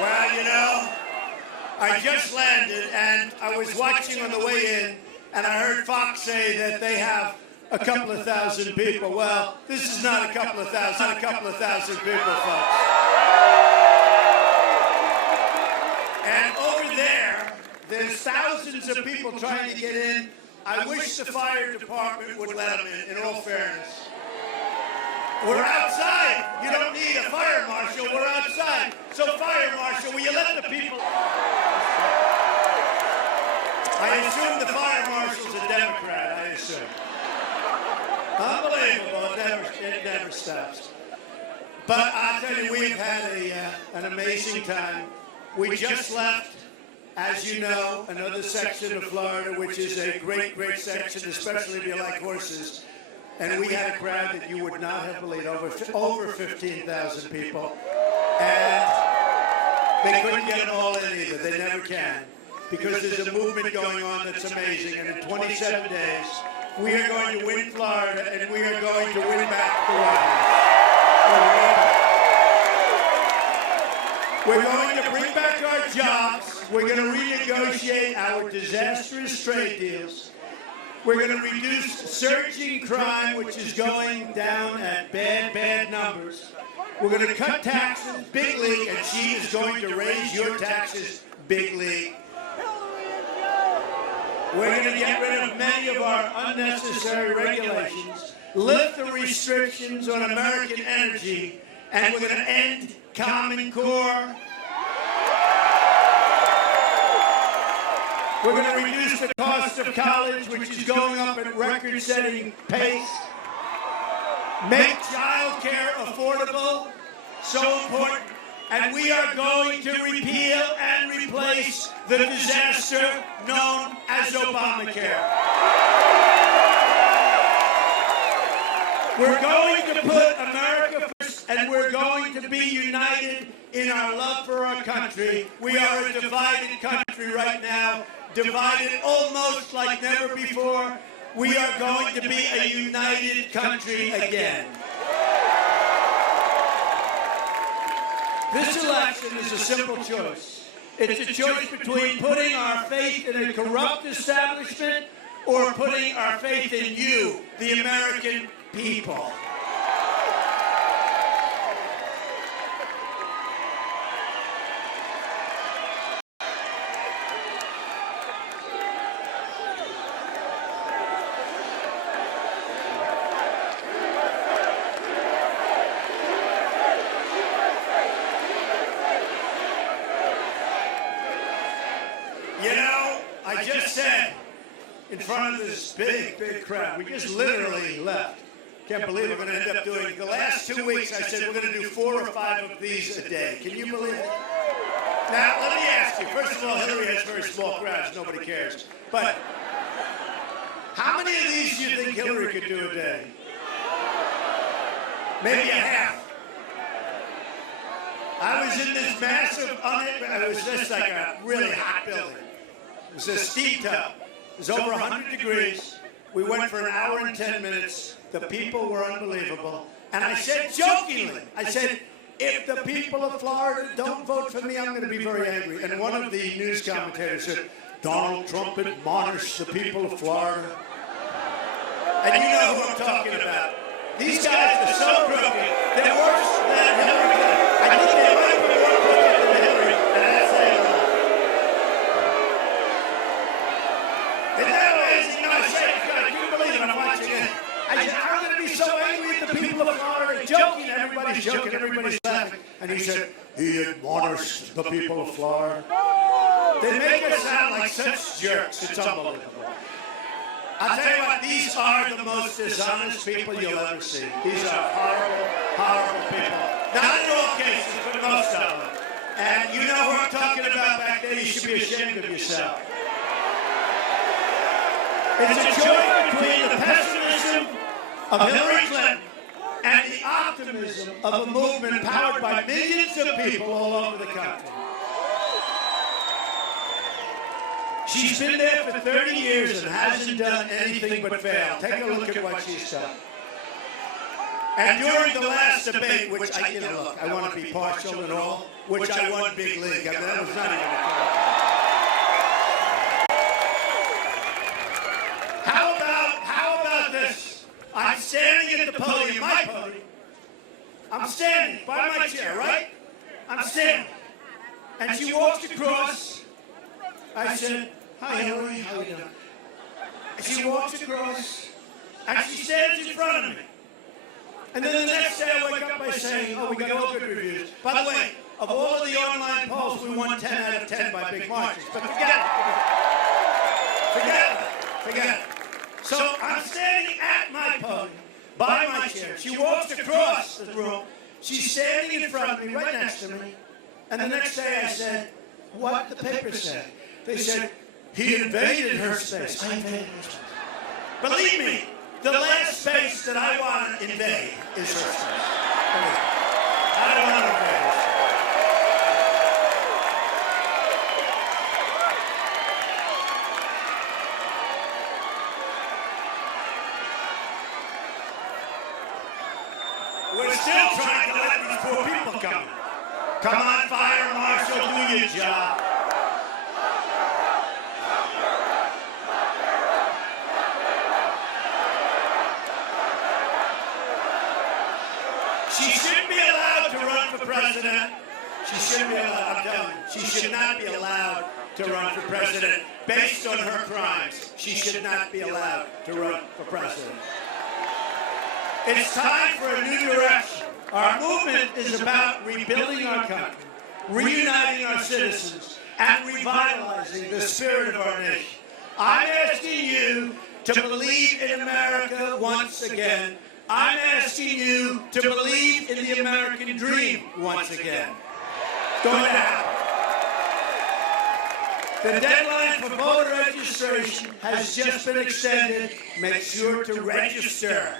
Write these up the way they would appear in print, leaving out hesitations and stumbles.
Well, you know, I just landed and I was watching on the way in and I heard Fox say that they have a couple of thousand people. Well, this is not a couple of thousand people, folks. And over there, there's thousands of people trying to get in. I wish the fire department would let them in all fairness. We're outside. You don't need a fire marshal. We're outside. So, fire marshal, will you let the people... I assume the fire marshal's a Democrat, I assume. Unbelievable. It never stops. But I'll tell you, we've had an amazing time. We just left, as you know, another section of Florida, which is a great, great section, especially if you like horses. And we had a crowd that you would not have believed, over 15,000 people. And they couldn't get them all in either. They never can. Because there's a movement going on that's amazing. And in 27 days, we are going to win Florida, and we are going to win back the White House. We're going to bring back our jobs. We're going to renegotiate our disastrous trade deals. We're going to reduce surging crime, which is going down at bad, bad numbers. We're going to cut taxes, big league, and she is going to raise your taxes, big league. We're going to get rid of many of our unnecessary regulations, lift the restrictions on American energy, and we're going to end Common Core. We're going to reduce the cost of college, which is going up at record-setting pace. Make child care affordable, so important. And we are going to repeal and replace the disaster known as Obamacare. We're going to put America first, and we're going to be united in our love for our country. We are a divided country right now, divided almost like never before. We are going to be a united country again. This election is a simple choice. It's a choice between putting our faith in a corrupt establishment or putting our faith in you, the American people. You know, I just said in front of this big, big crowd, we just literally left. Can't believe we're going to end up doing, the last 2 weeks I said we're going to do 4 or 5 of these a day. Can you believe it? Now, let me ask you, first of all, Hillary has very small crowds, nobody cares. But how many of these do you think Hillary could do a day? Maybe a half. I was in this massive, it was just like a really hot building. It was a steam tub. It was over 100 degrees. We went for an hour and 10 minutes. The people were unbelievable. And I said jokingly, I said, if the people of Florida don't vote for me, I'm going to be very angry. And one of the news commentators said, Donald Trump admonished the people of Florida. And you know who I'm talking about. These guys are so crooked. They're worse than Hillary Clinton. I think they might be more crooked than Hillary, and that's saying a lot. Isn't that amazing? No, I said, I couldn't believe it. I'm watching it. I said, I'm going to be so angry at the people of Florida. Joking, everybody's joking, everybody's laughing. And he said, he admonished the people of Florida. They make us sound like such jerks. It's unbelievable. I'll tell you what, these are the most dishonest people you'll ever see. These are horrible, horrible people. Not in all cases, but most of them. And you know who I'm talking about back there? You should be ashamed of yourself. It's a choice between the pessimism of Hillary Clinton and the optimism of a movement powered by millions of people all over the country. She's been there for 30 years and hasn't done anything but fail. Take a look at what she's done. And during the last debate, which look, I want to be partial and all, which I won big league. I mean, that was not even a joke. How about this? I'm standing at the podium, my podium. I'm standing by my chair, right? I'm standing. And she walks across. I said, "Hi, Hillary, how are you doing?" And she walks across, and she stands in front of me. And then the next day I wake up by saying, "Oh, we got all good reviews." By the way, of all of the online polls, we won 10 out of 10 by big margins. But forget it. So I'm standing at my podium, by my chair. She walks across the room. She's standing in front of me, right next to me. And the next day I said, what the paper said. They said, he invaded her space. I invaded her space. Believe me, the last space that I want to invade is her space. I don't want to invade her space. We're still trying to let these poor people come. Come on, fire marshal, do your job. She shouldn't be allowed to run for president. She shouldn't be allowed, I'm telling you, she should not be allowed to run for president based on her crimes. She should not be allowed to run for president. It's time for a new direction. Our movement is about rebuilding our country, reuniting our citizens, and revitalizing the spirit of our nation. I'm asking you to believe in America once again. I'm asking you to believe in the American dream once again. It's going to happen. The deadline for voter registration has just been extended. Make sure to register.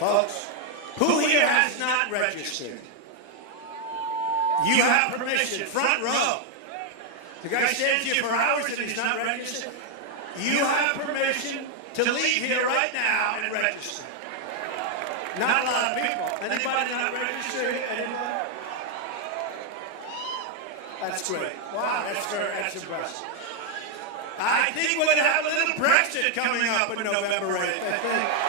Folks, who here has not registered? You have permission, front row. The guy stands here for hours and he's not registered. You have permission to leave here right now and register. Not a lot of people. Anybody not registered? Anybody? That's great. Wow, that's impressive. I think we're going to have a little Brexit coming up in November 8th.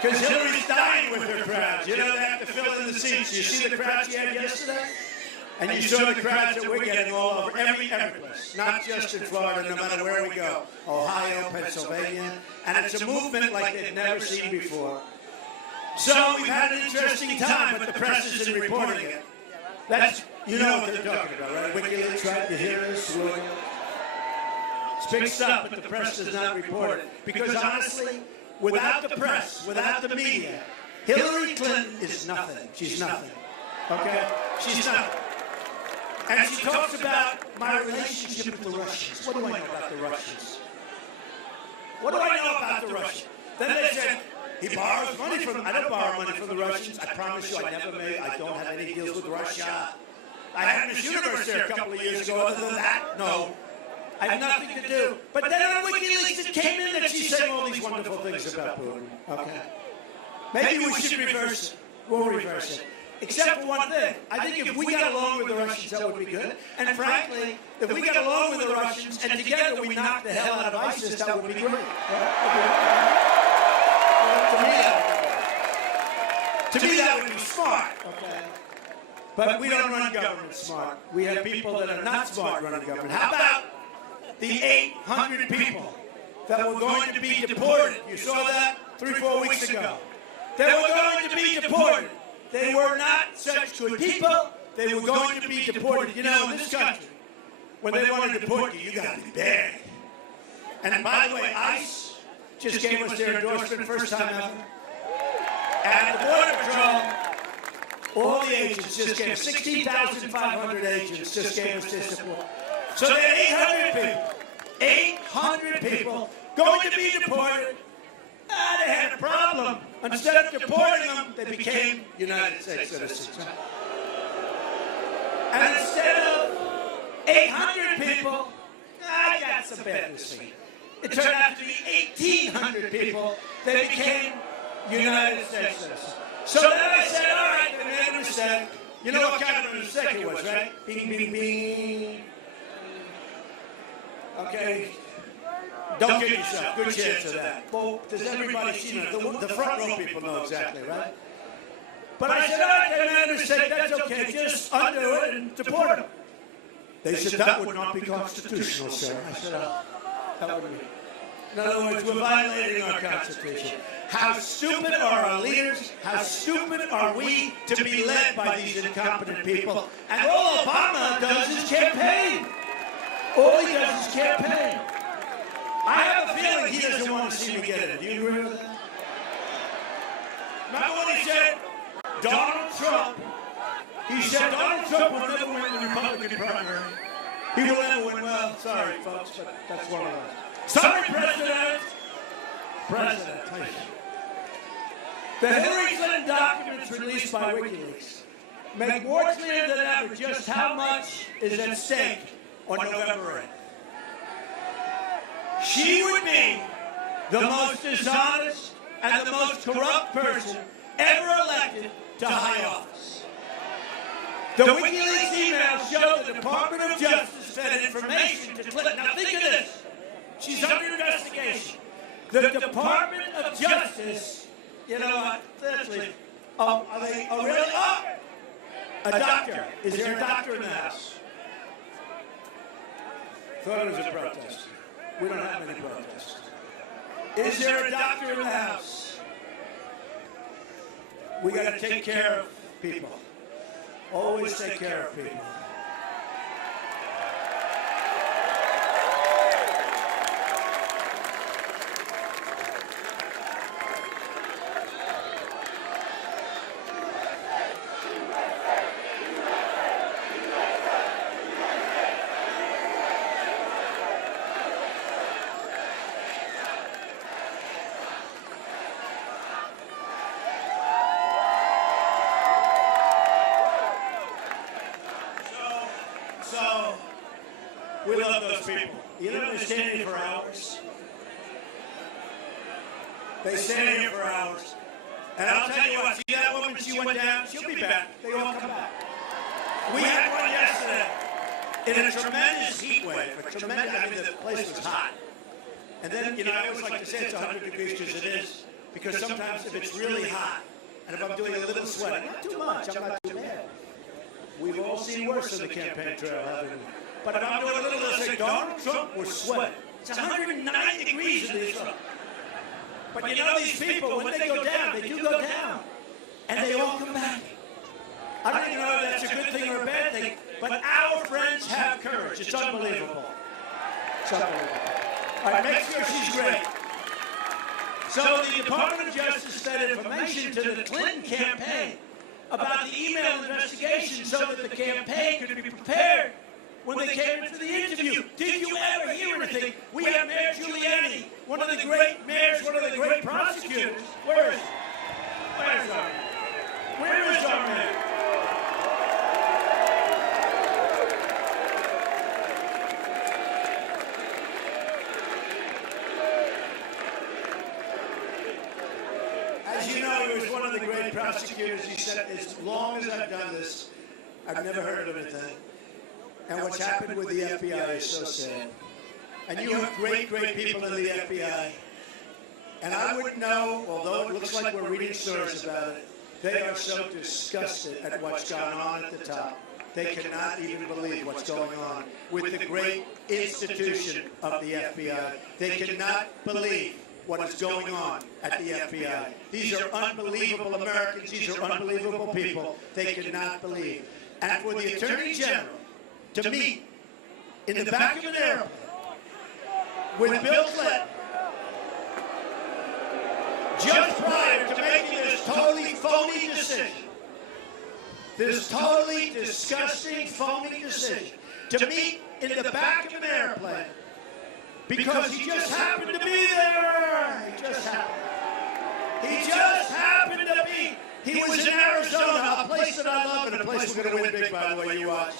Because Hillary's dying with her crowds. You know, they have to fill in the seats. You see the crowds she had yesterday? And you saw the crowds that we're getting all over, every place. Not just in Florida, no matter where we go. Ohio, Pennsylvania. And it's a movement like they've never seen before. So we've had an interesting time, but the press isn't reporting it. That's, you know what they're talking about, right? WikiLeaks, right? You hear this? It's big stuff, but the press does not report it. Because honestly, without the press, without the media, Hillary Clinton is nothing. She's nothing. Okay? She's nothing. And she talks about my relationship with the Russians. What do I know about the Russians? What do I know about the Russians? Then they said, he borrows money from them. I don't borrow money from the Russians. I promise you I don't have any deals with Russia. I had Miss Universe there a couple of years ago. Other than that, no. I have nothing to do. But then on WikiLeaks it came in that she's saying all these wonderful things about Putin. Okay. Maybe we should reverse it. We'll reverse it. Except for one thing. I think if we got along with the Russians, that would be good. And frankly, if we got along with the Russians and together we knocked the hell out of ISIS, that would be great. To me, that would be smart. Okay. But we don't run government smart. We have people that are not smart running government. How about the 800 people that were going to be deported? You saw that 3-4 weeks ago. They were going to be deported. They were not such good people. They were going to be deported. You know, in this country, when they want to deport you, you got to be bad. And by the way, ICE just gave us their endorsement first time ever. And the Border Patrol, all the agents just gave 16,500 agents just gave us their support. So there are 800 people going to be deported. They had a problem. Instead of deporting them, they became United States citizens. And instead of 800 people, I got some bad news for you. It turned out to be 1,800 people that became United States citizens. So then I said, all right, they made a mistake. You know what kind of a mistake it was, right? Bing, bing, bing. Okay. Don't kid yourself. Good chance of that. Well, does everybody see that? The front row people know exactly, right? But I said, all right, they made a mistake. That's okay. Just undo it and deport them. They said, that would not be constitutional, sir. I said, that would be. In other words, we're violating our Constitution. How stupid are our leaders? How stupid are we to be led by these incompetent people? And all Obama does is campaign. All he does is campaign. I have a feeling he doesn't want to see me get it. Do you agree with that? Remember when he said, Donald Trump, he said Donald Trump will never win the Republican primary. He will never win. Well, sorry, folks, but that's one of those. Sorry, President. The Hillary Clinton documents released by WikiLeaks make more clear than ever just how much is at stake on November 8th. She would be the most dishonest and the most corrupt person ever elected to high office. The WikiLeaks emails show the Department of Justice fed information to Clinton. Now think of this. She's under investigation. The Department of Justice, you know, actually, are they, really? Oh, a doctor. Is there a doctor in the house? Thought it was a protest. We don't have any protests. Is there a doctor in the house? We got to take care of people. Always take care of people. We love those people. You know, they stand here for hours. They stand here for hours. And I'll tell you what, see that woman, she went down, she'll be back. They all come back. We had one yesterday in a tremendous heat wave. I mean, the place was hot. And then, you know, I always like to say it's 100 degrees because it is. Because sometimes if it's really hot, and if I'm doing a little sweating, not too much, I'm not too bad. We've all seen worse on the campaign trail, haven't we? But if I'm doing a little, let's say Donald Trump was sweating. It's 109 degrees in this room. But you know these people, when they go down, they do go down. And they all come back. I don't even know if that's a good thing or a bad thing, but our friends have courage. It's unbelievable. It's unbelievable. All right, make sure she's great. So the Department of Justice fed information to the Clinton campaign about the email investigation so that the campaign could be prepared when they came in for the interview. Did you ever hear anything? We have Mayor Giuliani, one of the great mayors, one of the great prosecutors. Where is he? Where is our mayor? Where is our mayor? As you know, he was one of the great prosecutors. He said, as long as I've done this, I've never heard of anything. And what's happened with the FBI is so sad. And you have great, great people in the FBI. And I wouldn't know, although it looks like we're reading stories about it, they are so disgusted at what's gone on at the top. They cannot even believe what's going on with the great institution of the FBI. They cannot believe what is going on at the FBI. These are unbelievable Americans. These are unbelievable people. They cannot believe. And for the Attorney General to meet in the back of an airplane with Bill Clinton just prior to making this totally phony decision, this totally disgusting phony decision, to meet in the back of an airplane because he just happened to be there. He just happened. He just happened to be. He was in Arizona, a place that I love and a place we're going to win big, by the way, you watch.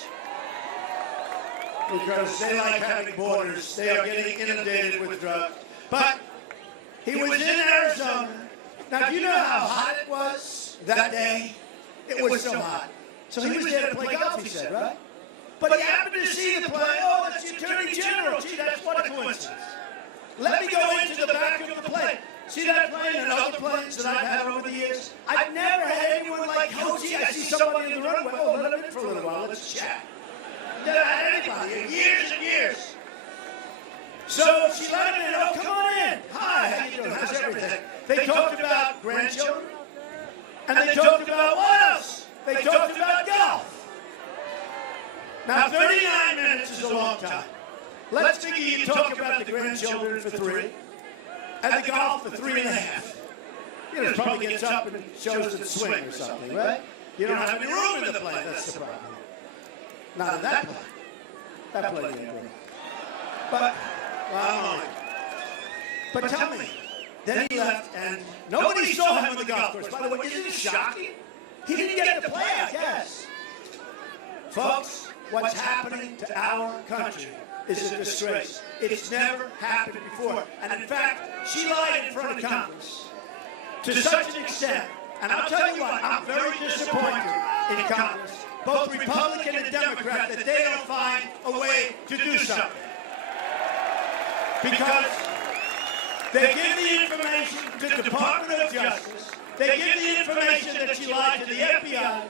because they like having borders. They are getting inundated with drugs. But he was in Arizona. Now, do you know how hot it was that day? It was so hot. So he was there to play golf, he said, right? But he happened to see the plane. Oh, that's the Attorney General. Gee, that's what a coincidence. Let me go into the back of the plane. See that plane and other planes that I've had over the years? I've never had anyone like, oh, gee, I see somebody in the runway. Oh, let him in for a little while. Let's chat. Never had anybody in years and years. So she let him in. Oh, come on in. Hi, how you doing? How's everything? They talked about grandchildren. And they talked about what else? They talked about golf. Now, 39 minutes is a long time. Let's figure you talk about the grandchildren for 3, and the golf for 3.5. You know, it probably gets up and shows the swing or something, right? You don't have any room in the plane. That's the problem. Not in that plane. That plane ain't room. But, well, but tell me, then he left, and nobody saw him on the golf course. By the way, isn't it shocking? He didn't get to play, I guess. Folks, what's happening to our country is a disgrace. It's never happened before. And in fact, she lied in front of Congress to such an extent. And I'll tell you what, I'm very disappointed in Congress, both Republican and Democrat, that they don't find a way to do something. Because they give the information to the Department of Justice, they give the information that she lied to the FBI,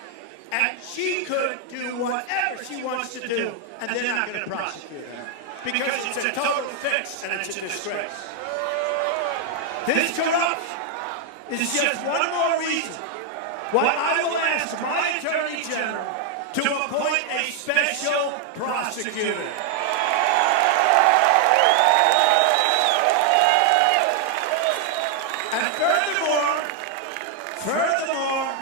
and she could do whatever she wants to do, and they're not going to prosecute her. Because it's a total fix, and it's a disgrace. This corruption is just one more reason why I will ask my Attorney General to appoint a special prosecutor. And furthermore,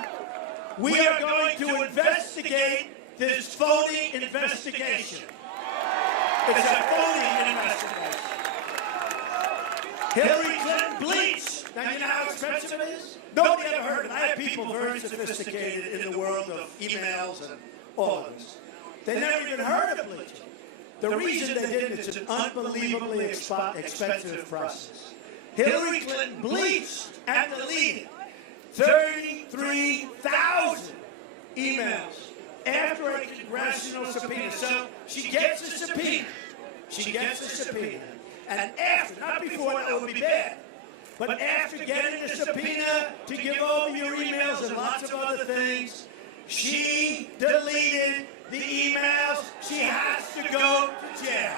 we are going to investigate this phony investigation. It's a phony investigation. Hillary Clinton bleached. Now, you know how expensive it is? Nobody ever heard of it. I have people very sophisticated in the world of emails and all of this. They never even heard of bleaching. The reason they didn't, it's an unbelievably expensive process. Hillary Clinton bleached and deleted 33,000 emails after a congressional subpoena. So she gets a subpoena. She gets a subpoena. And after, not before, that would be bad, but after getting the subpoena to give over your emails and lots of other things, she deleted the emails. She has to go to jail.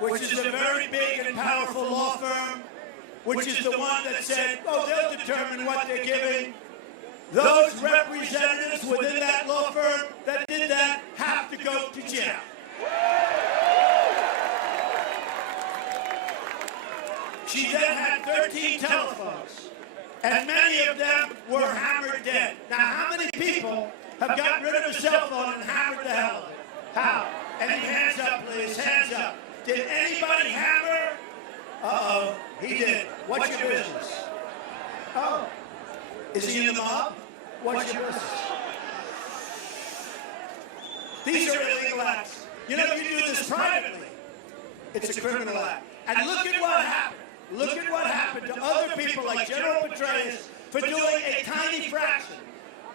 Which is a very big and powerful law firm, which is the one that said, oh, they'll determine what they're giving. Those representatives within that law firm that did that have to go to jail. She then had 13 telephones, and many of them were hammered dead. Now, how many people have gotten rid of a cell phone and hammered the hell out of it? How? Any hands up, please? Hands up. Did anybody hammer? Uh-oh, he did. What's your business? Oh, is he in the mob? What's your business? These are illegal acts. You know, you do this privately. It's a criminal act. And look at what happened. Look at what happened to other people like General Petraeus for doing a tiny fraction.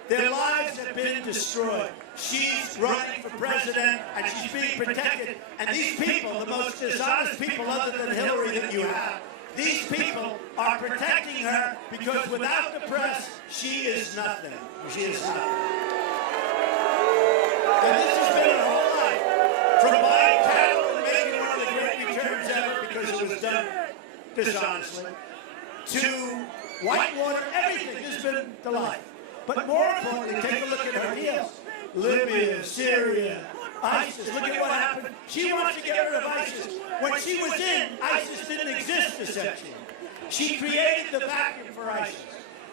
Their lives have been destroyed. She's running for president, and she's being protected. And these people, the most dishonest people other than Hillary that you have, these people are protecting her because without the press, she is nothing. She is nothing. And this has been her whole life. From buying cattle and making one of the great returns ever because it was done dishonestly, to whitewater, everything has been the life. But more importantly, take a look at her deals. Libya, Syria, ISIS. Look at what happened. She wants to get rid of ISIS. When she was in, ISIS didn't exist, essentially. She created the vacuum for ISIS.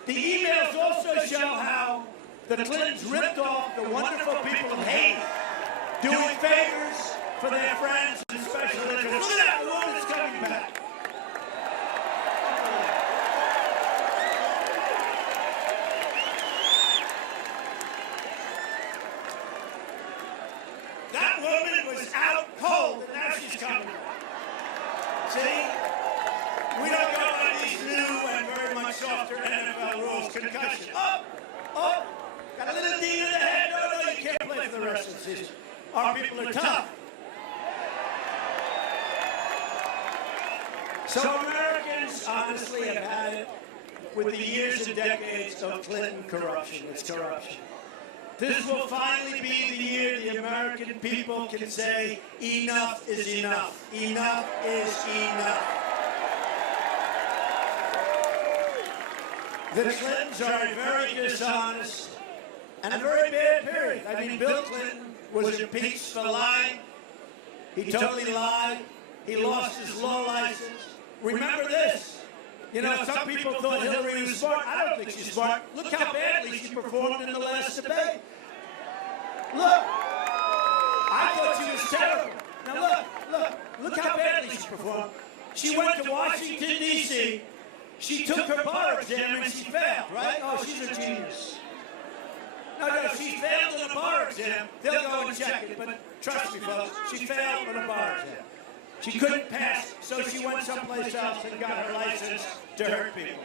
The emails also show how the Clintons ripped off the wonderful people of Haiti, doing favors for their friends and special interests. Look at that, the world is coming back. That woman was out cold, and now she's coming. See? We don't go by these new and very much softer NFL rules. Concussion. Oh, got a little ding in the head. No, you can't play for the rest of the season. Our people are tough. So Americans honestly have had it with the years and decades of Clinton corruption. It's corruption. This will finally be the year the American people can say, enough is enough. Enough is enough. The Clintons are a very dishonest and a very bad period. I mean, Bill Clinton was impeached for lying. He totally lied. He lost his law license. Remember this. You know, some people thought Hillary was smart. I don't think she's smart. Look how badly she performed in the last debate. Look. I thought she was terrible. Now look how badly she performed. She went to Washington, D.C., she took her bar exam and she failed, right? Oh, she's a genius. No, she failed on a bar exam. They'll go and check it, but trust me, folks, she failed on a bar exam. She couldn't pass, so she went someplace else and got her license to hurt people.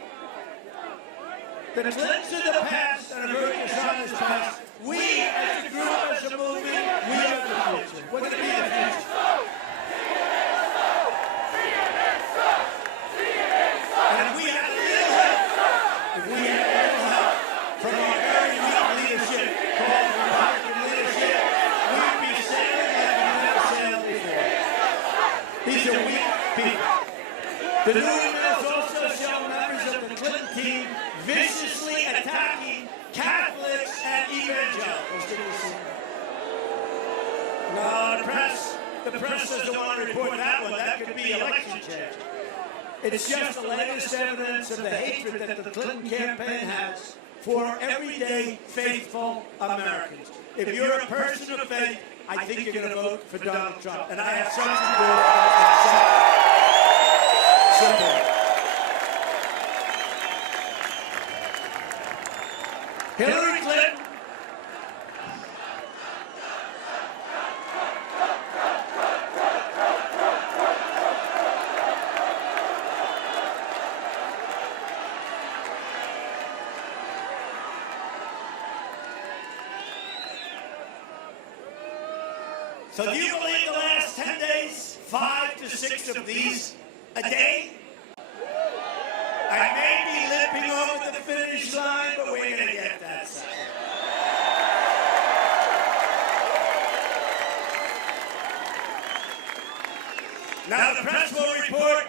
The Clintons of the past and a very dishonest past. We, as a group, as a movement, we are the future. We're going to be the future. And if we had a little help from our very weak leadership, called Republican leadership, we'd be sailing like we've never sailed before. These are weak people. The new emails also show members of the Clinton team viciously attacking Catholics and evangelicals. No, the press doesn't want to report that one. That could be election change. It's just the latest evidence of the hatred that the Clinton campaign has for everyday faithful Americans. If you're a person of faith, I think you're going to vote for Donald Trump. And I have something to do with it. Hillary Clinton. So do you believe the last 10 days, 5 to 6 of these a day? I may be limping over the finish line, but we're going to get that side. Now the press will report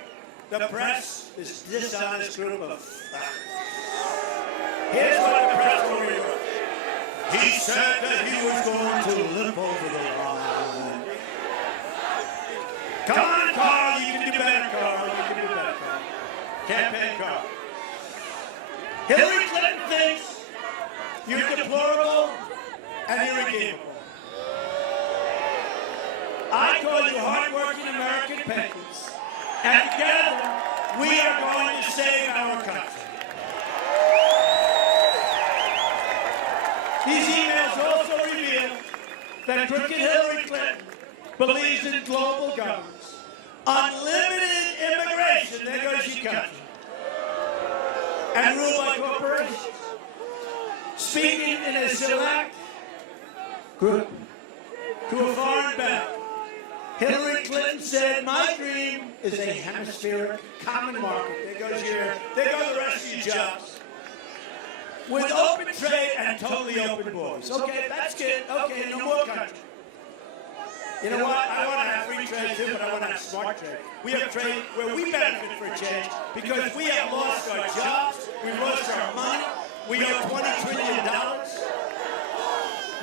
the press is this dishonest group of... Here's what the press will report. He said that he was going to limp over the line. Come on, Carl, you can do better, Carl. You can do better, Carl. Campaign Carl. Hillary Clinton thinks you're deplorable and irredeemable. I call you hardworking American patriots, and together we are going to save our country. These emails also reveal that crooked Hillary Clinton believes in global governance, unlimited immigration, there goes your country, and rule by corporations. Speaking in a select group to a foreign bank, Hillary Clinton said, my dream is a hemispheric common market. There go the rest of your jobs. With open trade and totally open borders. Okay, that's good. Okay, no more country. You know what? I want to have free trade too, but I want to have smart trade. We have trade where we benefit for a change because we have lost our jobs, we've lost our money, we owe $20 trillion.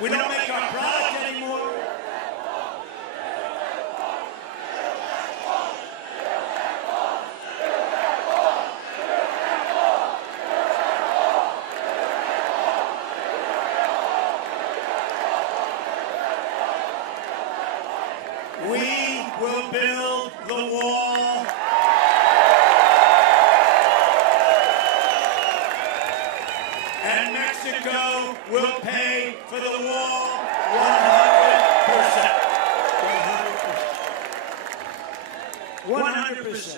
We don't make our product anymore. will pay for the wall 100%. 100%.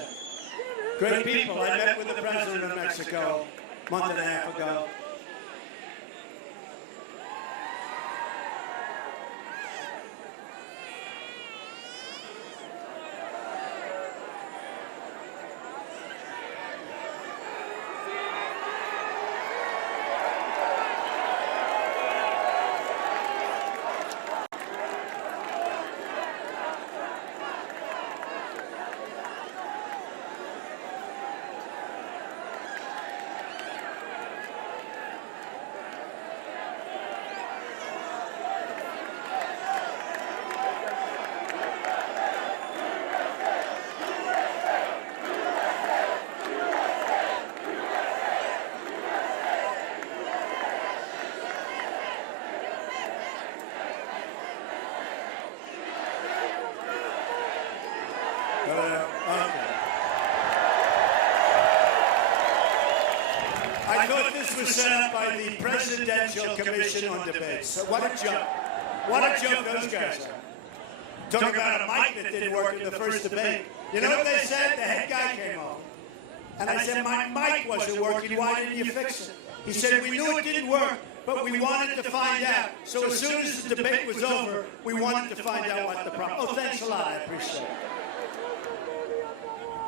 Great people. I met with the president of Mexico a month and a half ago. I thought this was set up by the Presidential Commission on Debates. So what a joke. What a joke those guys are. Talking about a mic that didn't work in the first debate. You know what they said? The head guy came over. And I said, my mic wasn't working. Why didn't you fix it? He said, we knew it didn't work, but we wanted to find out. So as soon as the debate was over, we wanted to find out what the problem. Oh, thanks a lot. I appreciate it.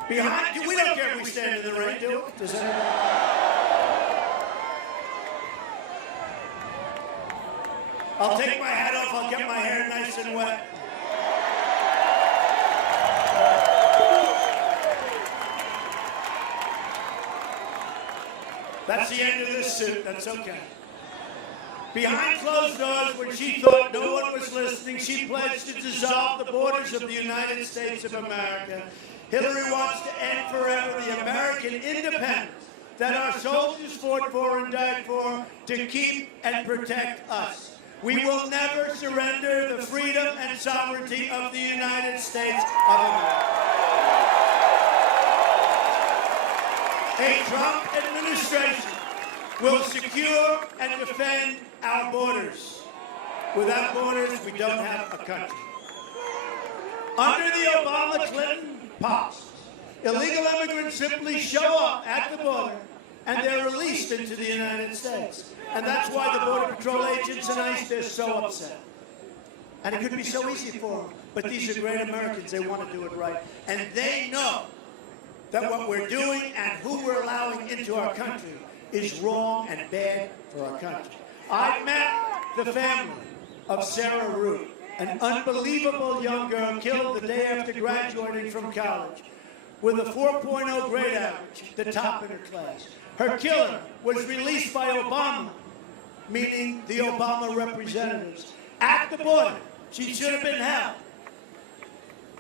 Behind you, we don't care if we stand in the rain, do we? Does anyone? I'll take my hat off. I'll get my hair nice and wet. That's the end of this suit. That's okay. Behind closed doors, when she thought no one was listening, she pledged to dissolve the borders of the United States of America. Hillary wants to end forever the American independence that our soldiers fought for and died for to keep and protect us. We will never surrender the freedom and sovereignty of the United States of America. A Trump administration will secure and defend our borders. Without borders, we don't have a country. Under the Obama-Clinton policy, illegal immigrants simply show up at the border and they're released into the United States. And that's why the Border Patrol agents and ICE, they're so upset. And it could be so easy for them. But these are great Americans. They want to do it right. And they know that what we're doing and who we're allowing into our country is wrong and bad for our country. I met the family of Sarah Root, an unbelievable young girl killed the day after graduating from college with a 4.0 grade average, the top in her class. Her killer was released by Obama, meaning the Obama representatives, at the border. She should have been held.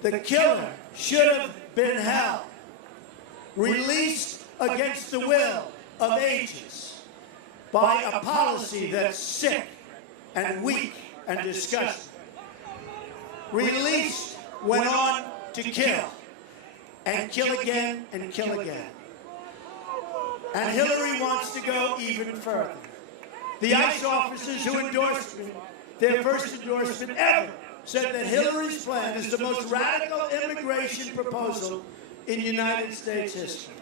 The killer should have been held. Released against the will of agents by a policy that's sick and weak and disgusting. Released, went on to kill, and kill again and kill again. And Hillary wants to go even further. The ICE officers who endorsed me, their first endorsement ever, said that Hillary's plan is the most radical immigration proposal in United States history.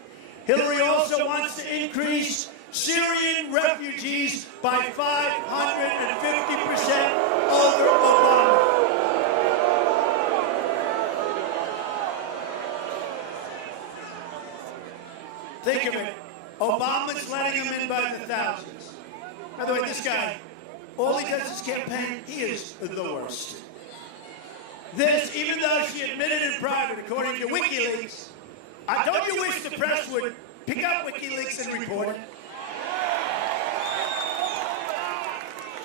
Hillary also wants to increase Syrian refugees by 550% over Obama. Think of it. Obama's letting them in by the thousands. By the way, this guy, all he does is campaign. He is the worst. This, even though she admitted in private, according to WikiLeaks, don't you wish the press would pick up WikiLeaks and report it?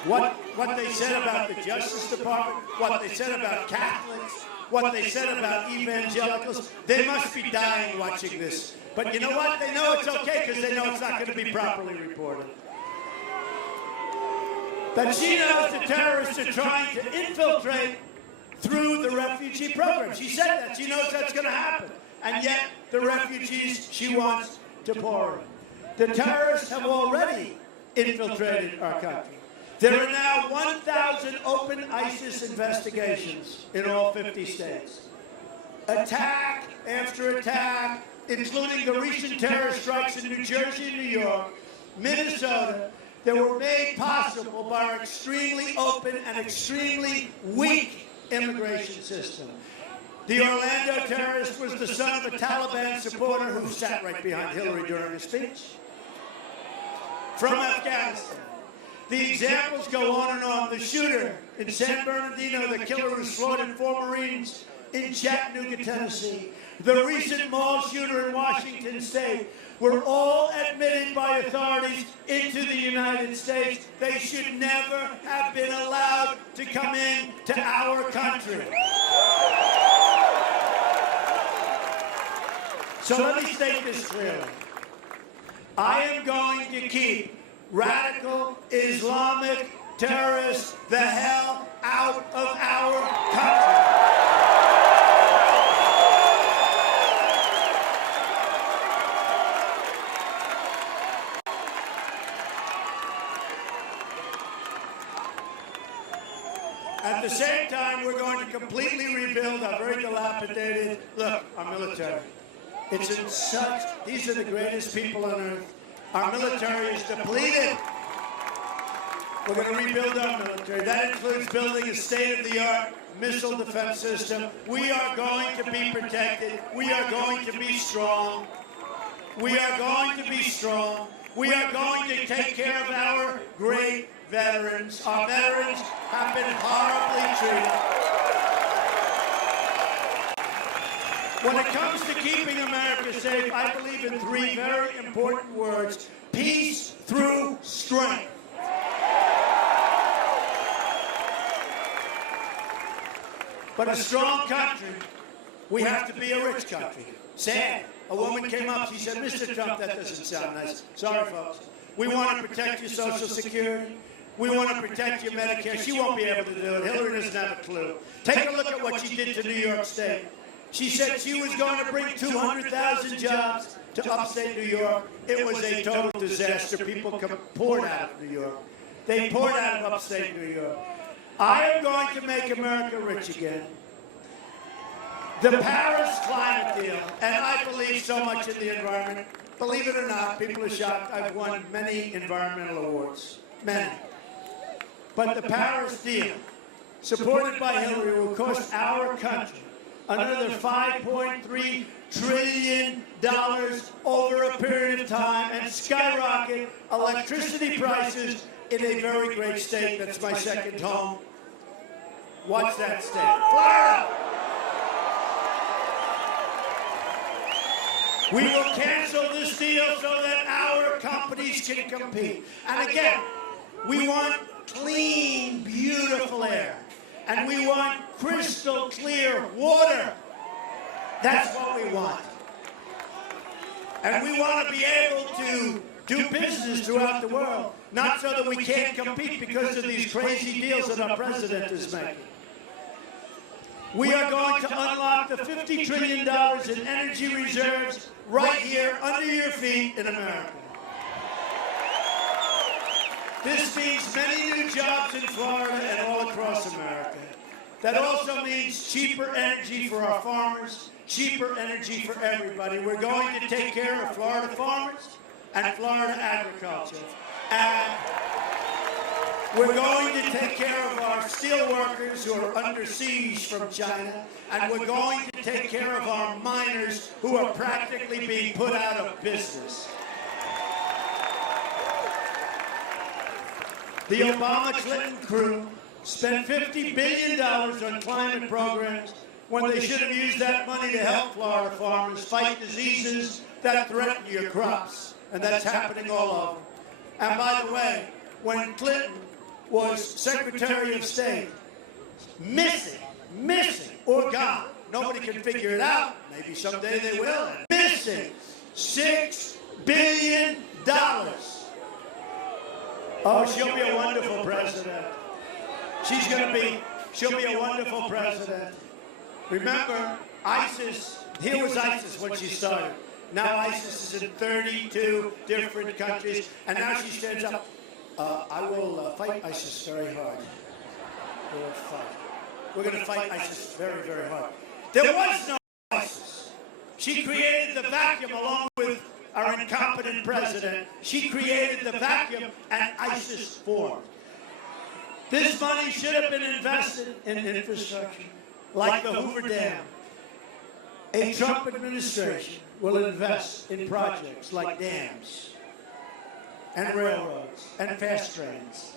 What they said about the Justice Department, what they said about Catholics, what they said about evangelicals, they must be dying watching this. But you know what? They know it's okay because they know it's not going to be properly reported. That she knows the terrorists are trying to infiltrate through the refugee program. She said that. She knows that's going to happen. And yet, the refugees she wants to pour in. The terrorists have already infiltrated our country. There are now 1,000 open ISIS investigations in all 50 states. Attack after attack, including the recent terrorist strikes in New Jersey and New York, Minnesota, that were made possible by our extremely open and extremely weak immigration system. The Orlando terrorist was the son of a Taliban supporter who sat right behind Hillary during her speech. From Afghanistan. The examples go on and on. The shooter in San Bernardino, the killer who slaughtered 4 Marines in Chattanooga, Tennessee, the recent mall shooter in Washington State, were all admitted by authorities into the United States. They should never have been allowed to come in to our country. So let me state this clearly. I am going to keep radical Islamic terrorists the hell out of our country. At the same time, we're going to completely rebuild our very dilapidated, look, our military. It's in such, these are the greatest people on earth. Our military is depleted. We're going to rebuild our military. That includes building a state-of-the-art missile defense system. We are going to be protected. We are going to be strong. We are going to be strong. We are going to take care of our great veterans. Our veterans have been horribly treated. When it comes to keeping America safe, I believe in 3 very important words: peace through strength. But a strong country, we have to be a rich country. Sad. A woman came up, she said, Mr. Trump, that doesn't sound nice. Sorry, folks. We want to protect your Social Security. We want to protect your Medicare. She won't be able to do it. Hillary doesn't have a clue. Take a look at what she did to New York State. She said she was going to bring 200,000 jobs to upstate New York. It was a total disaster. People poured out of New York. They poured out of upstate New York. I am going to make America rich again. The Paris climate deal, and I believe so much in the environment. Believe it or not, people are shocked. I've won many environmental awards. Many. But the Paris deal, supported by Hillary, will cost our country another $5.3 trillion over a period of time and skyrocket electricity prices in a very great state. That's my second home. What's that state? Florida! We will cancel this deal so that our companies can compete. And again, we want clean, beautiful air. And we want crystal clear water. That's what we want. And we want to be able to do business throughout the world, not so that we can't compete because of these crazy deals that our president is making. We are going to unlock the $50 trillion in energy reserves right here under your feet in America. This means many new jobs in Florida and all across America. That also means cheaper energy for our farmers, cheaper energy for everybody. We're going to take care of Florida farmers and Florida agriculture. And we're going to take care of our steel workers who are under siege from China. And we're going to take care of our miners who are practically being put out of business. The Obama-Clinton crew spent $50 billion on climate programs when they should have used that money to help Florida farmers fight diseases that threaten your crops. And that's happening all over. And by the way, when Clinton was Secretary of State, missing, or gone, nobody can figure it out. Maybe someday they will. Missing $6 billion. Oh, she'll be a wonderful president. She'll be a wonderful president. Remember, ISIS, here was ISIS when she started. Now ISIS is in 32 different countries, and now she stands up I will fight ISIS very hard. We'll fight. We're going to fight ISIS very, very hard. There was no ISIS. She created the vacuum along with our incompetent president. She created the vacuum and ISIS formed. This money should have been invested in infrastructure, like the Hoover Dam. A Trump administration will invest in projects like dams and railroads and fast trains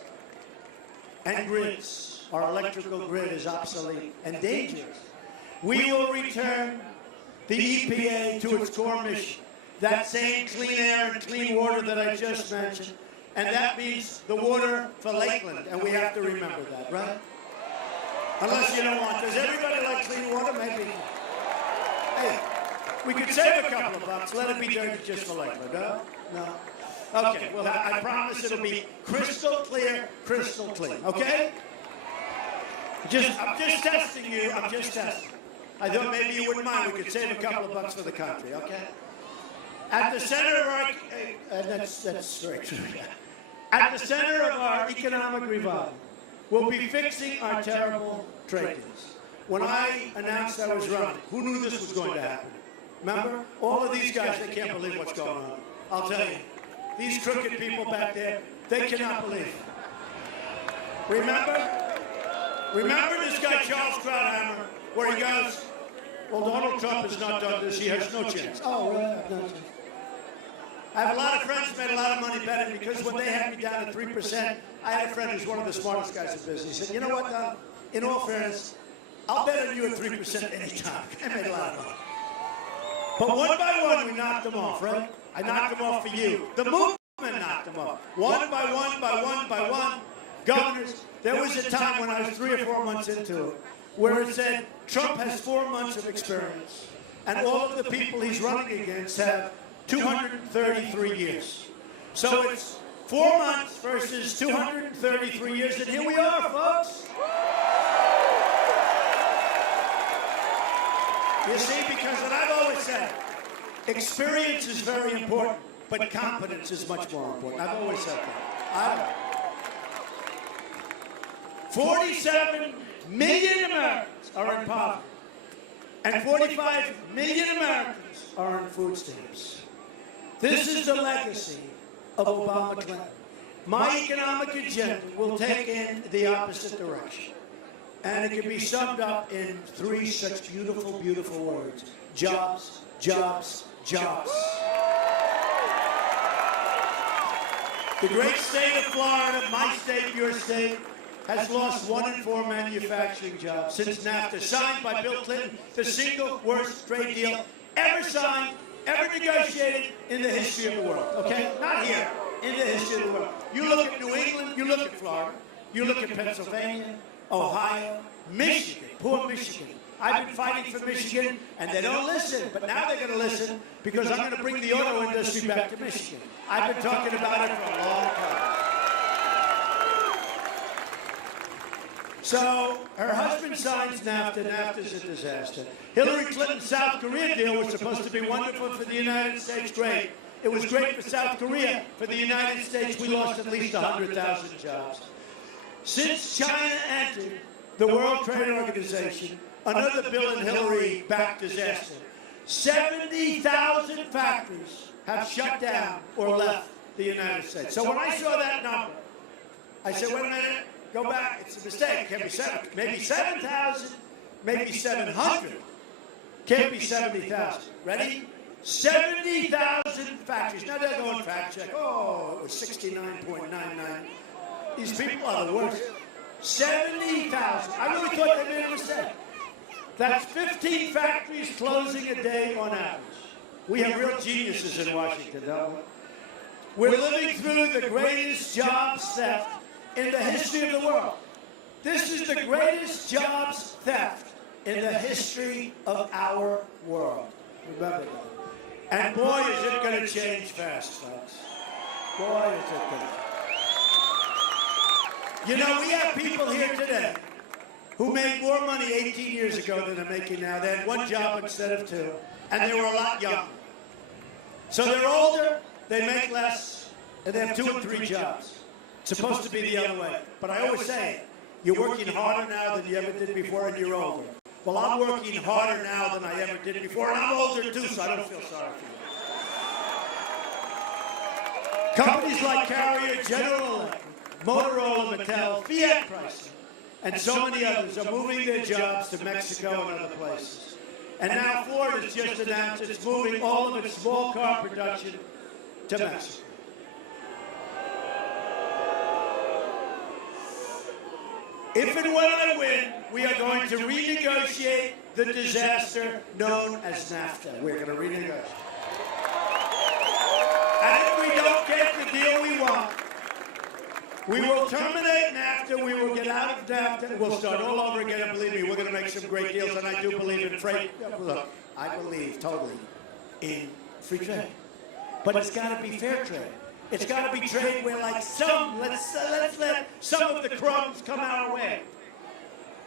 and grids. Our electrical grid is obsolete and dangerous. We will return the EPA to its core mission, that same clean air and clean water that I just mentioned, and that means the water for Lakeland, and we have to remember that, right? Unless you don't want. Does everybody like clean water? Maybe. Hey, we could save a couple of bucks. Let it be dirty just for Lakeland, no? No? Okay, well, I promise it'll be crystal clear, crystal clean, okay? I'm just testing you. I'm just testing. I thought maybe you wouldn't mind. We could save a couple of bucks for the country, okay? At the center of our, that's very true. At the center of our economic revival, we'll be fixing our terrible trade deals. When I announced I was running, who knew this was going to happen? Remember? All of these guys, they can't believe what's going on. I'll tell you. These crooked people back there, they cannot believe it. Remember this guy, Charles Krauthammer, where he goes, well, Donald Trump has not done this. He has no chance. Oh, right. No chance. I have a lot of friends who made a lot of money betting because when they had me down at 3%, I had a friend who's one of the smartest guys in business. He said, you know what, Don? In all fairness, I'll bet on you at 3% anytime. I made a lot of money. But one by one, we knocked them off, right? I knocked them off for you. The movement knocked them off. One by one, by one, by one. Governors, there was a time when I was 3 or 4 months into it where it said Trump has 4 months of experience, and all of the people he's running against have 233 years. So it's 4 months versus 233 years, and here we are, folks. You see, because what I've always said, experience is very important, but competence is much more important. I've always said that. 47 million Americans are in poverty, and 45 million Americans are on food stamps. This is the legacy of Obama-Clinton. My economic agenda will take in the opposite direction. And it can be summed up in 3 such beautiful, beautiful words. Jobs, jobs, jobs. The great state of Florida, my state, your state, has lost 1 in 4 manufacturing jobs since NAFTA, signed by Bill Clinton, the single worst trade deal ever signed, ever negotiated in the history of the world, okay? Not here, in the history of the world. You look at New England, you look at Florida, you look at Pennsylvania, Ohio, Michigan, poor Michigan. I've been fighting for Michigan, and they don't listen, but now they're going to listen because I'm going to bring the auto industry back to Michigan. I've been talking about it for a long time. So her husband signs NAFTA. NAFTA's a disaster. Hillary Clinton's South Korea deal was supposed to be wonderful for the United States. Great. It was great for South Korea. For the United States, we lost at least 100,000 jobs. Since China entered the World Trade Organization, another Bill and Hillary-backed disaster, 70,000 factories have shut down or left the United States. So when I saw that number, I said, wait a minute. Go back. It's a mistake. It can't be 7. Maybe 7,000. Maybe 700. Can't be 70,000. Ready? 70,000 factories. Now they're going fact check. Oh, it was 69.99. These people are the worst. 70,000. I really thought they made a mistake. That's 15 factories closing a day on average. We have real geniuses in Washington, don't we? We're living through the greatest jobs theft in the history of the world. This is the greatest jobs theft in the history of our world. Remember that. And boy, is it going to change fast, folks. Boy, is it going to. You know, we have people here today who made more money 18 years ago than they're making now. They had 1 job instead of 2, and they were a lot younger. So they're older, they make less, and they have 2 and 3 jobs. supposed to be the other way. But I always say, you're working harder now than you ever did before, and you're older. Well, I'm working harder now than I ever did before, and I'm older too, so I don't feel sorry for you. Companies like Carrier, General Electric, Motorola, Mattel, Fiat Chrysler, and so many others are moving their jobs to Mexico and other places. And now Ford has just announced it's moving all of its small car production to Mexico. If and when I win, we are going to renegotiate the disaster known as NAFTA. We're going to renegotiate. And if we don't get the deal we want, we will terminate NAFTA, we will get out of NAFTA, we'll start all over again, and believe me, we're going to make some great deals, and I do believe in freight. Look, I believe totally in free trade. But it's got to be fair trade. It's got to be trade where, like, let's let some of the crumbs come our way.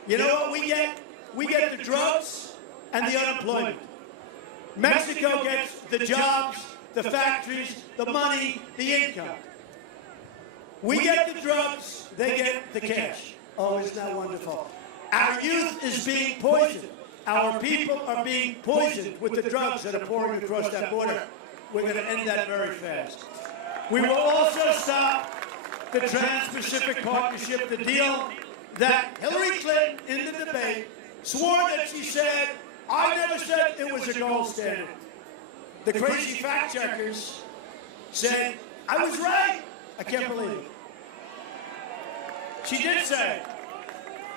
You know what we get? We get the drugs and the unemployment. Mexico gets the jobs, the factories, the money, the income. We get the drugs, they get the cash. Oh, isn't that wonderful? Our youth is being poisoned. Our people are being poisoned with the drugs that are pouring across that border. We're going to end that very fast. We will also stop the Trans-Pacific Partnership, the deal that Hillary Clinton in the debate swore that she said, I never said it was a gold standard. The crazy fact checkers said, I was right. I can't believe it. She did say it.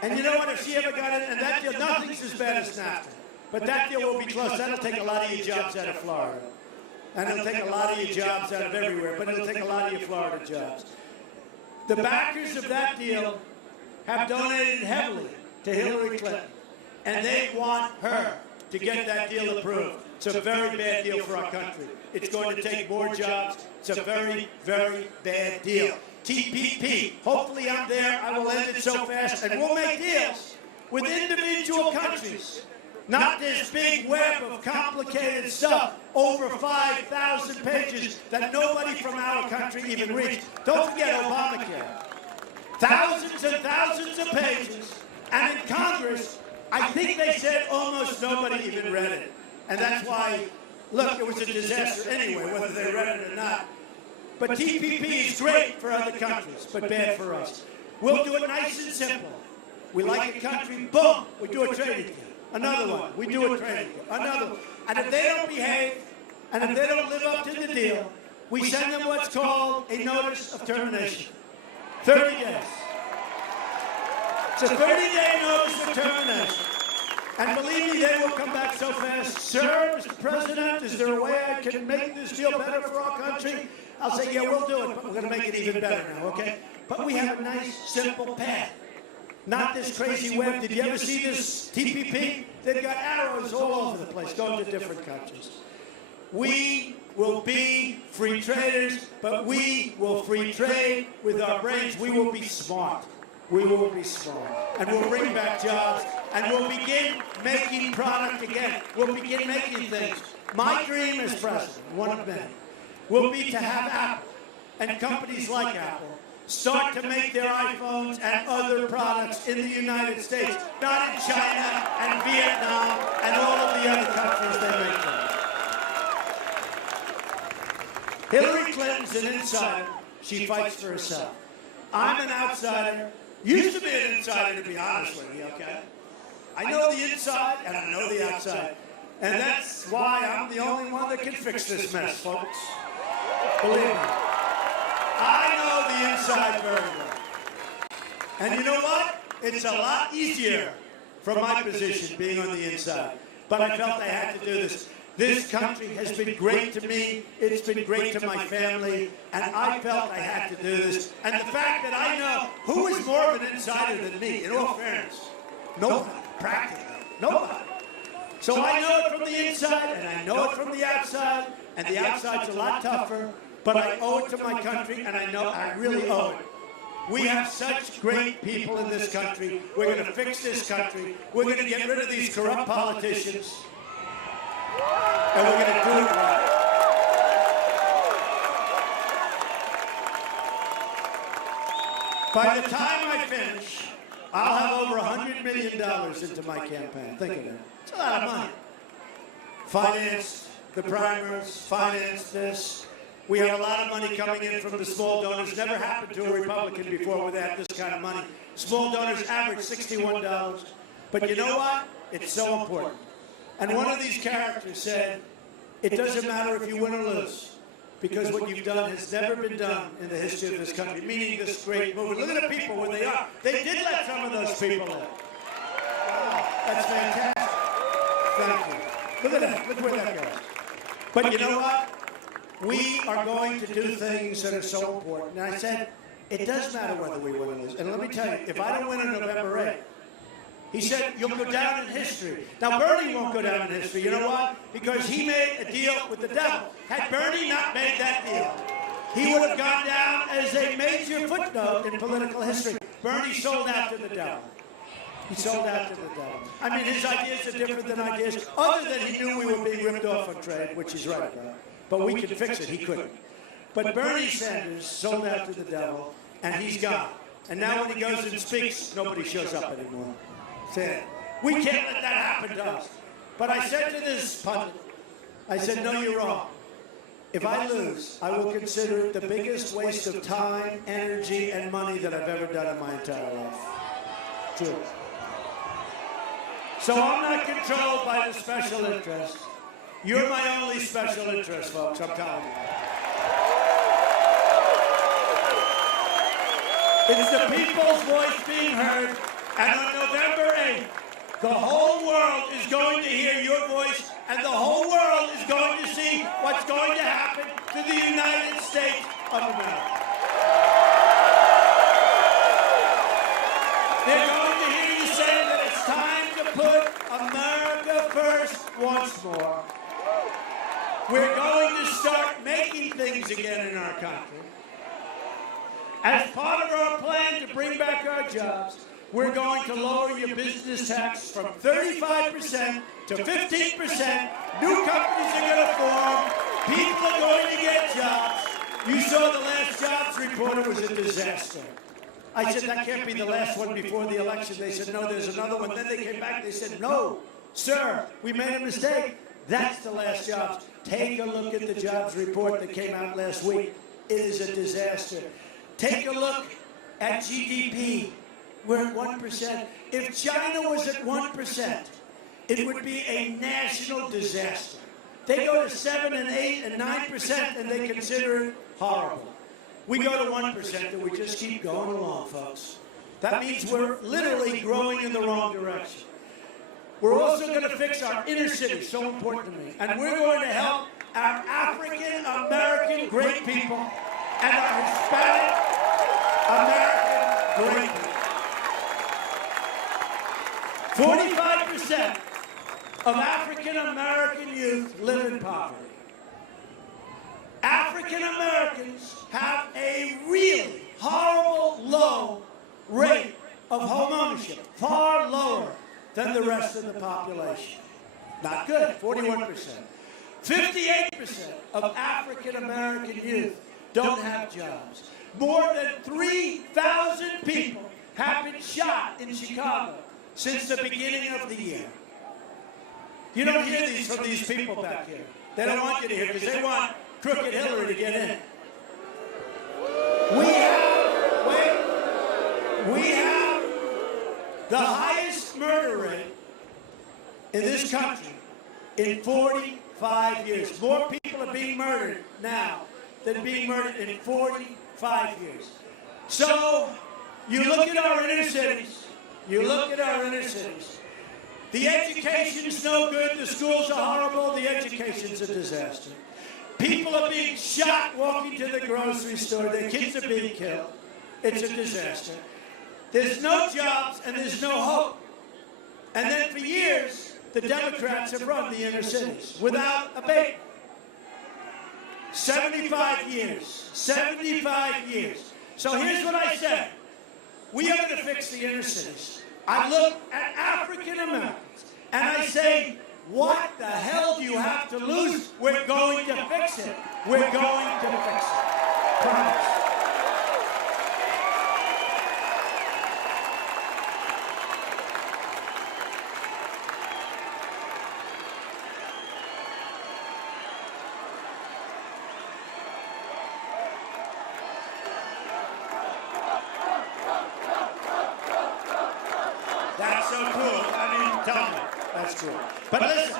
And you know what, if she ever got it, and that deal, nothing's as bad as NAFTA, but that deal will be close. That'll take a lot of your jobs out of Florida. And it'll take a lot of your jobs out of everywhere, but it'll take a lot of your Florida jobs. The backers of that deal have donated heavily to Hillary Clinton, and they want her to get that deal approved. It's a very bad deal for our country. It's going to take more jobs. It's a very, very bad deal. TPP, hopefully I'm there. I will end it so fast, and we'll make deals with individual countries. Not this big web of complicated stuff, over 5,000 pages that nobody from our country even reads. Don't forget Obamacare. Thousands and thousands of pages. And in Congress, I think they said almost nobody even read it. And that's why, look, it was a disaster anyway, whether they read it or not. But TPP is great for other countries, but bad for us. We'll do it nice and simple. We like a country, boom, we do a trade deal. Another one, we do a trade deal. Another one. And if they don't behave, and if they don't live up to the deal, we send them what's called a notice of termination. 30 days. It's a 30-day notice of termination. And believe me, they will come back so fast. Sir, Mr. President, is there a way I can make this deal better for our country? I'll say, yeah, we'll do it, but we're going to make it even better now, okay? But we have a nice, simple path. Not this crazy web. Did you ever see this TPP? They've got arrows all over the place, going to different countries. We will be free traders, but we will free trade with our brains. We will be smart. We will be smart. And we'll bring back jobs, and we'll begin making product again. We'll begin making things. My dream as president, one of many, will be to have Apple and companies like Apple start to make their iPhones and other products in the United States, not in China and Vietnam and all of the other countries they make them. Hillary Clinton's an insider. She fights for herself. I'm an outsider. Used to be an insider, to be honest with you, okay? I know the inside and I know the outside. And that's why I'm the only one that can fix this mess, folks. Believe me. I know the inside very well. And you know what? It's a lot easier from my position being on the inside. But I felt I had to do this. This country has been great to me. It's been great to my family. And I felt I had to do this. And the fact that I know who is more of an insider than me, in all fairness, nobody, practically, nobody. So I know it from the inside, and I know it from the outside. And the outside's a lot tougher. But I owe it to my country, and I know I really owe it. We have such great people in this country. We're going to fix this country. We're going to get rid of these corrupt politicians. And we're going to do it right. By the time I finish, I'll have over $100 million into my campaign. Think of that. It's a lot of money. Financed the primaries, financed this. We have a lot of money coming in from the small donors. Never happened to a Republican before without this kind of money. Small donors average $61. But you know what? It's so important. And one of these characters said, it doesn't matter if you win or lose, because what you've done has never been done in the history of this country, meaning this great movement. Look at the people where they are. They did let some of those people in. Wow, that's fantastic. Thank you. Look at that. Look where that goes. But you know what? We are going to do things that are so important. And I said, it does matter whether we win or lose. And let me tell you, if I don't win on November 8th, he said, you'll go down in history. Now, Bernie won't go down in history. You know why? Because he made a deal with the devil. Had Bernie not made that deal, he would have gone down as a major footnote in political history. Bernie sold out to the devil. He sold out to the devil. I mean, his ideas are different than ideas, other than he knew we were being ripped off on trade, which is right about. But we can fix it. He couldn't. But Bernie Sanders sold out to the devil, and he's gone. And now when he goes and speaks, nobody shows up anymore. We can't let that happen to us. But I said to this pundit, I said, no, you're wrong. If I lose, I will consider it the biggest waste of time, energy, and money that I've ever done in my entire life. True. So I'm not controlled by the special interest. You're my only special interest, folks, I'm telling you. It's the people's voice being heard. And on November 8th, the whole world is going to hear your voice, and the whole world is going to see what's going to happen to the United States of America. They're going to hear you say that it's time to put America first once more. We're going to start making things again in our country. As part of our plan to bring back our jobs, we're going to lower your business tax from 35% to 15%. New companies are going to form. People are going to get jobs. You saw the last jobs report. It was a disaster. I said, that can't be the last one before the election. They said, no, there's another one. Then they came back. They said, no, sir, we made a mistake. That's the last jobs. Take a look at the jobs report that came out last week. It is a disaster. Take a look at GDP. We're at 1%. If China was at 1%, it would be a national disaster. They go to 7 and 8 and 9%, and they consider it horrible. We go to 1%, and we just keep going along, folks. That means we're literally growing in the wrong direction. We're also going to fix our inner city, so important to me. And we're going to help our African-American great people and our Hispanic American great people. 45% of African-American youth live in poverty. African-Americans have a really horrible low rate of home ownership, far lower than the rest of the population. Not good, 41%. 58% of African-American youth don't have jobs. More than 3,000 people have been shot in Chicago since the beginning of the year. You don't hear these from these people back here. They don't want you to hear because they want crooked Hillary to get in. We have the highest murder rate in this country in 45 years. More people are being murdered now than being murdered in 45 years. So you look at our inner cities. You look at our inner cities. The education's no good. The schools are horrible. The education's a disaster. People are being shot walking to the grocery store. Their kids are being killed. It's a disaster. There's no jobs and there's no hope. And then for years, the Democrats have run the inner cities without abatement. 75 years. 75 years. So here's what I said. We are going to fix the inner cities. I look at African Americans and I say, what the hell do you have to lose? We're going to fix it. We're going to fix it. Promise. But listen,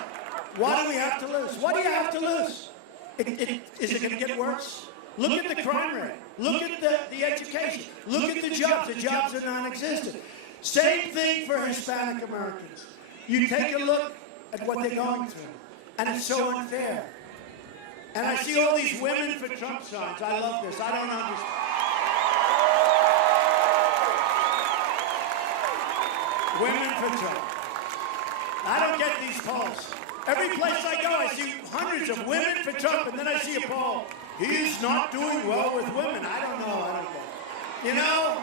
what do we have to lose? What do you have to lose? Is it going to get worse? Look at the crime rate. Look at the education. Look at the jobs. The jobs are non-existent. Same thing for Hispanic Americans. You take a look at what they're going through, and it's so unfair. And I see all these women for Trump signs. I love this. I don't understand. Women for Trump. I don't get these polls. Every place I go, I see hundreds of women for Trump, and then I see a poll. He's not doing well with women. I don't know. I don't get it. You know,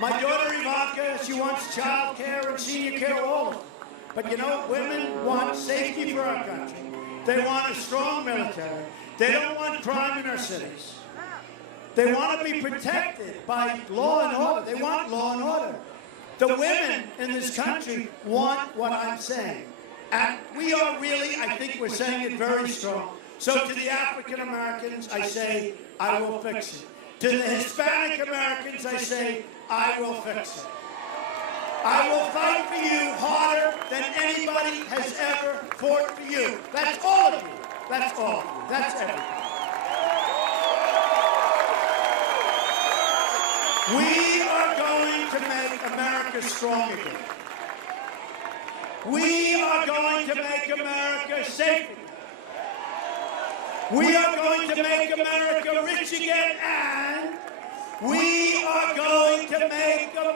my daughter Ivanka, she wants child care and senior care, all of them. But you know, women want safety for our country. They want a strong military. They don't want crime in our cities. They want to be protected by law and order. They want law and order. The women in this country want what I'm saying. And we are really, I think we're saying it very strong. So to the African Americans, I say, I will fix it. To the Hispanic Americans, I say, I will fix it. I will fight for you harder than anybody has ever fought for you. That's all of you. That's all of you. That's everything. We are going to make America strong again. We are going to make America safe again. We are going to make America rich again, and we are going to make America